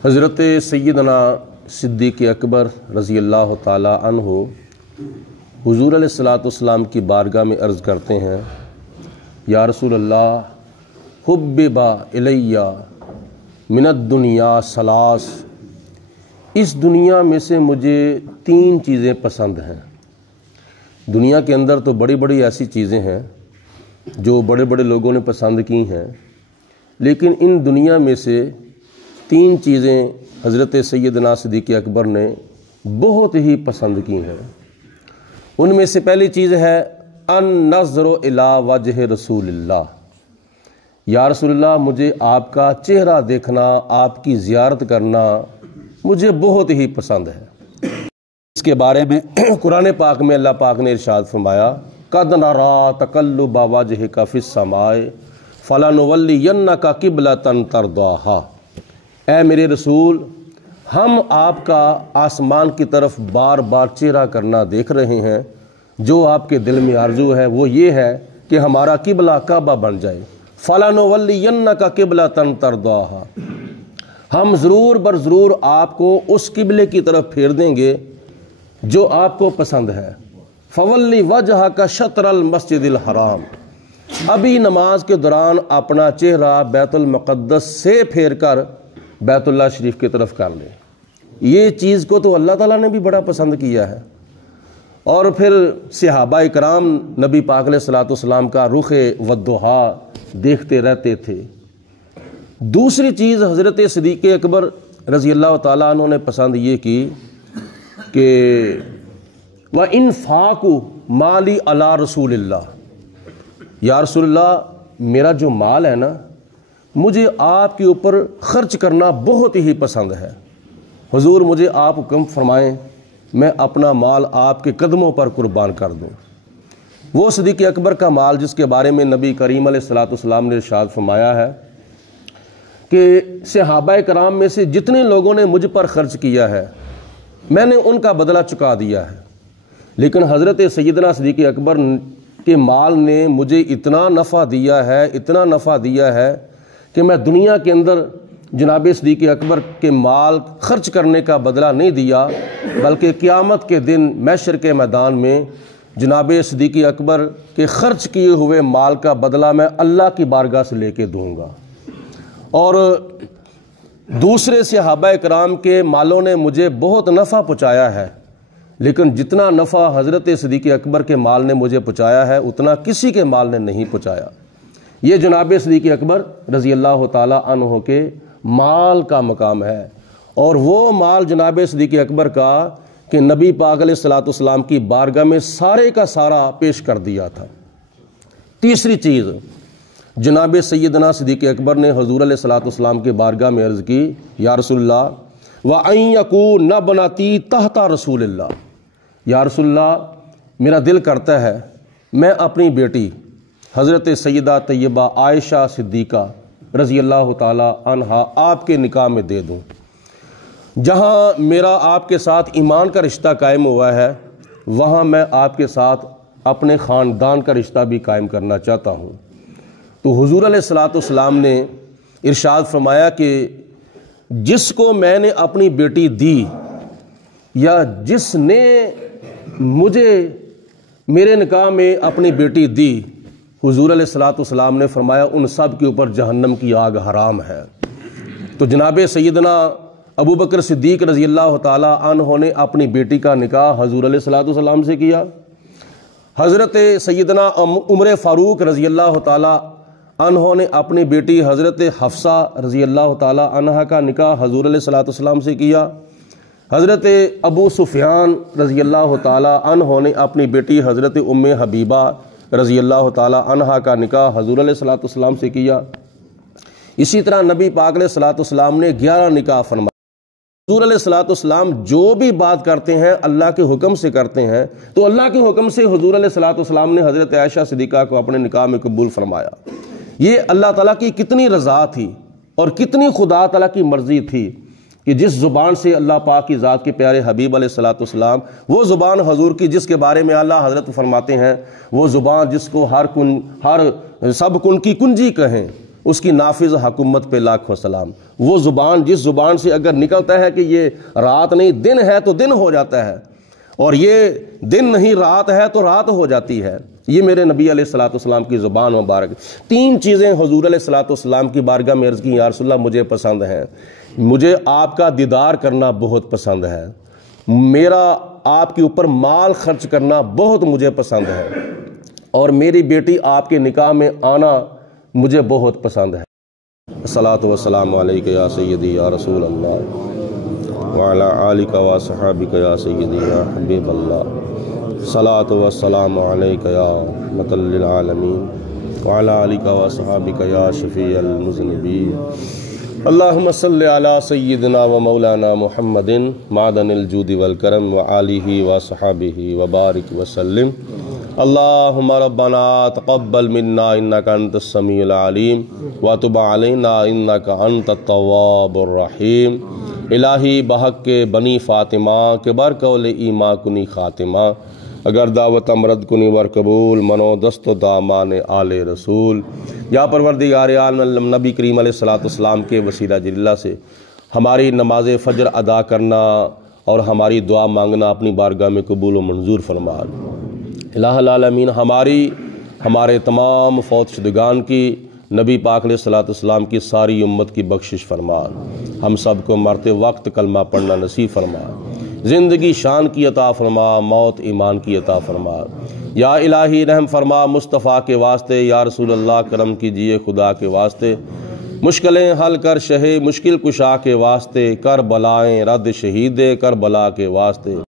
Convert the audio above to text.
حضرت سیدنا صدیق اکبر رضی اللہ تعالی عنہ حضور علیہ الصلوۃ والسلام کی بارگاہ میں عرض کرتے ہیں، یا رسول اللہ حبب الی من الدنیا ثلاث، اس دنیا میں سے مجھے 3 چیزیں پسند ہیں۔ دنیا کے اندر تو بڑی بڑی ایسی چیزیں ہیں جو بڑے بڑے لوگوں نے پسند کی ہیں، لیکن ان دنیا میں سے 3 چیزیں حضرت سیدنا صدیق اکبر نے بہت ہی پسند کی ہیں۔ ان میں سے پہلی چیز ہے النظر الی وجہ رسول اللہ، یا رسول اللہ مجھے آپ کا چہرہ دیکھنا، آپ کی زیارت کرنا مجھے بہت ہی پسند ہے۔ اس کے بارے میں قرآن پاک میں اللہ پاک نے ارشاد فرمایا، قد نری تقلب وجہک فی السماء فلنولینک قبلۃ ترضاھا، اے میرے رسول ہم آپ کا آسمان کی طرف بار بار چہرہ کرنا دیکھ رہے ہیں، جو آپ کے دل میں آرزو ہے وہ یہ ہے کہ ہمارا قبلہ کعبہ بن جائے۔ فَلَنُوَلِّيَنَّكَ قِبْلَةً تَرْضَاهَا، ہم ضرور بر ضرور آپ کو اس قبلے کی طرف پھیر دیں گے جو آپ کو پسند ہے۔ فَوَلِّ وَجْهَكَ شَطْرَ الْمَسْجِدِ الْحَرَامِ، ابھی نماز کے دوران اپنا چہرہ بیت المقدس سے پھیر کر بیت اللہ شریف کی طرف کر لیں۔ یہ چیز کو تو اللہ تعالیٰ نے بھی بڑا پسند کیا ہے۔ اور پھر صحابہ کرام نبی پاک علیہ الصلوۃ والسلام کا رخ والضحیٰ دیکھتے رہتے تھے۔ دوسری چیز حضرت صدیق اکبر رضی اللہ تعالیٰ عنہ نے پسند یہ کی کہ وَإِنفَاقُ مَالِي عَلَىٰ رسول اللہ، یا رسول اللہ میرا جو مال ہے نا مجھے آپ کے اوپر خرچ کرنا بہت ہی پسند ہے۔ حضور مجھے آپ حکم فرمائیں میں اپنا مال آپ کے قدموں پر قربان کر دوں۔ وہ صدیق اکبر کا مال جس کے بارے میں نبی کریم علیہ الصلوۃ والسلام نے ارشاد فرمایا ہے کہ صحابہ کرام میں سے جتنے لوگوں نے مجھ پر خرچ کیا ہے میں نے ان کا بدلہ چکا دیا ہے، لیکن حضرت سیدنا صدیق اکبر کے مال نے مجھے اتنا نفع دیا ہے، اتنا نفع دیا ہے کہ میں دنیا کے اندر جناب صدیق اکبر کے مال خرچ کرنے کا بدلہ نہیں دیا، بلکہ قیامت کے دن محشر کے میدان میں جناب صدیق اکبر کے خرچ کیے ہوئے مال کا بدلہ میں اللہ کی بارگاہ سے لے کے دوں گا۔ اور دوسرے صحابہ کرام کے مالوں نے مجھے بہت نفع پہنچایا ہے، لیکن جتنا نفع حضرت صدیق اکبر کے مال نے مجھے پہنچایا ہے اتنا کسی کے مال نے نہیں پہنچایا۔ یہ جناب صدیق اکبر رضی اللہ تعالی عنہ کے مال کا مقام ہے، اور وہ مال جناب صدیق اکبر کا کہ نبی پاک علیہ الصلوۃ والسلام کی بارگاہ میں سارے کا سارا پیش کر دیا تھا۔ تیسری چیز جناب سیدنا صدیق اکبر نے حضور علیہ الصلوۃ والسلام کی بارگاہ میں عرض کی، یا رسول اللہ وَأَن يَكُونَ ابْنَتِي تَحْتَ رسول اللہ، یا رسول اللہ میرا دل کرتا ہے میں اپنی بیٹی حضرت سیدہ طیبہ عائشہ صدیقہ رضی اللہ تعالی عنہا آپ کے نکاح میں دے دوں۔ جہاں میرا آپ کے ساتھ ایمان کا رشتہ قائم ہوا ہے وہاں میں آپ کے ساتھ اپنے خاندان کا رشتہ بھی قائم کرنا چاہتا ہوں۔ تو حضور علیہ الصلوۃ والسلام نے ارشاد فرمایا کہ جس کو میں نے اپنی بیٹی دی یا جس نے مجھے میرے نکاح میں اپنی بیٹی دی، حضور علیہ الصلوۃ والسلام نے فرمایا ان سب کے اوپر جہنم کی آگ حرام ہے۔ تو جناب سیدنا ابو بکر صدیق رضی اللہ تعالی عنہ نے اپنی بیٹی کا نکاح حضور علیہ الصلوۃ والسلام سے کیا۔ حضرت سیدنا عمر فاروق رضی اللہ تعالی عنہ نے اپنی بیٹی حضرت حفصہ رضی اللہ تعالی عنہ کا نکاح حضور علیہ الصلوۃ والسلام سے کیا۔ حضرت ابو سفیان رضی اللہ تعالی عنہ نے اپنی بیٹی حضرت ام حبیبہ رضی اللہ تعالی عنہا کا نکاح حضور علیہ الصلوۃ والسلام سے کیا۔ اسی طرح نبی پاک علیہ الصلوۃ والسلام نے 11 نکاح فرمایا۔ حضور علیہ الصلوۃ والسلام جو بھی بات کرتے ہیں اللہ کے حکم سے کرتے ہیں، تو اللہ کے حکم سے حضور علیہ الصلوۃ والسلام نے حضرت عائشہ صدیقہ کو اپنے نکاح میں قبول فرمایا۔ یہ اللہ تعالیٰ کی کتنی رضا تھی اور کتنی خدا تعالیٰ کی مرضی تھی کہ جس زبان سے اللہ پاک کی ذات کے پیارے حبیب علیہ الصلوۃ والسلام، وہ زبان حضور کی جس کے بارے میں اللہ حضرت فرماتے ہیں وہ زبان جس کو ہر سب کن کی کنجی کہیں، اس کی نافذ حکومت پہ لاکھوں سلام۔ وہ زبان جس زبان سے اگر نکلتا ہے کہ یہ رات نہیں دن ہے تو دن ہو جاتا ہے، اور یہ دن نہیں رات ہے تو رات ہو جاتی ہے۔ یہ میرے نبی علیہ الصلوۃ والسلام کی زبان مبارک۔ تین چیزیں حضور علیہ الصلوۃ والسلام کی بارگاہ میں عرض کی، یا رسول اللہ مجھے پسند ہیں، مجھے آپ کا دیدار کرنا بہت پسند ہے، میرا آپ کے اوپر مال خرچ کرنا بہت مجھے پسند ہے، اور میری بیٹی آپ کے نکاح میں آنا مجھے بہت پسند ہے۔ الصلاۃ والسلام علیک یا سیدی یا رسول اللہ وعلی آلک و صحابک یا سیدی یا حبیب اللہ۔ الصلاۃ والسلام علیک یا رحمۃ للعالمین وعلی آلک و صحابک یا شفیع المذنبین۔ اللہم صلی علی سیدنا و مولانا محمد معدن الجود والکرم وآلہ و صحابہ وبارک وسلم۔ اللہم ربنا تقبل منا انک انت السمیع العلیم وتب علینا انک انت التواب الرحیم۔ الہی بحق کے بنی فاطمہ کے بر قول ایما کنی خاتمہ، اگر دعوت امرد کنی ور قبول منو دست و دامان آل رسول۔ یا پروردگار عالم نبی کریم علیہ الصلوۃ والسلام کے وسیلہ جللہ سے ہماری نماز فجر ادا کرنا اور ہماری دعا مانگنا اپنی بارگاہ میں قبول و منظور فرما۔ الہ العالمین ہمارے تمام فوت شدگان کی، نبی پاک علیہ الصلوۃ والسلام کی ساری امت کی بخشش فرما۔ ہم سب کو مرتے وقت کلمہ پڑھنا نصیب فرما، زندگی شان کی عطا فرما، موت ایمان کی عطا فرما۔ یا الہی رحم فرما مصطفیٰ کے واسطے، یا رسول اللہ کرم کیجئے خدا کے واسطے، مشکلیں حل کر شہ مشکل کشا کے واسطے، کر بلائیں رد شہید کربلا کے واسطے۔